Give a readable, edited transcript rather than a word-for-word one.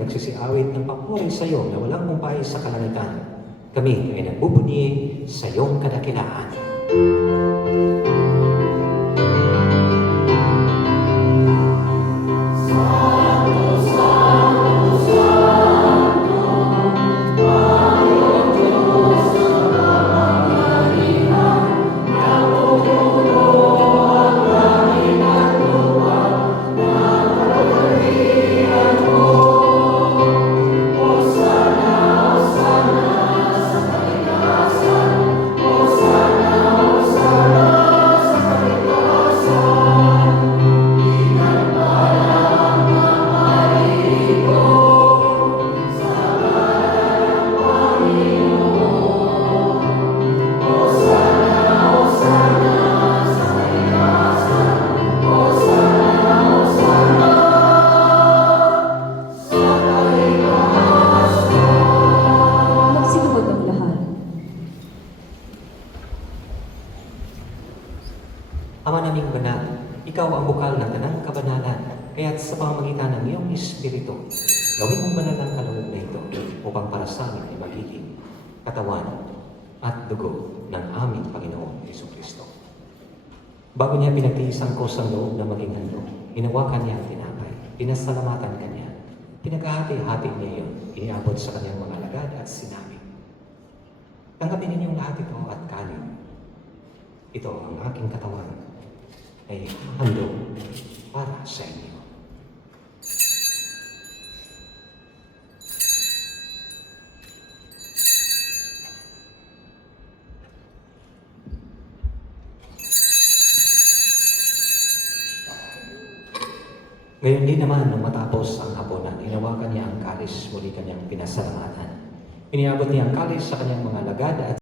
nagsisiawit ng papuri sa iyo na walang kumpay sa kalangitan. Kami ay nagbubunyi sa iyong kadakilaan. Ama naming banal, ikaw ang bukal ng tanang kabanalan, kaya't sa pamamagitan ng iyong Espiritu, gawin mong banal ang kaloob na ito upang para sa amin ay magiging katawan at dugo ng aming Panginoong Jesucristo. Bago niya pinagtiis ang kusang loob na maging handog, hinawakan niya ang tinapay, pinasalamatan kanya, pinaghahati-hati niya iyon, iniabot sa kanyang mga alagad at sinabi, "Tanggapin ninyong lahat ito at kanin. Ito ang aking katawan ay handog para sa inyo." Ngayon din naman, nung matapos ang hapunan, hinawakan niya ang kalis, muli kanyang pinasalamatan. Iniabot niya ang kalis sa kanyang mga alagad at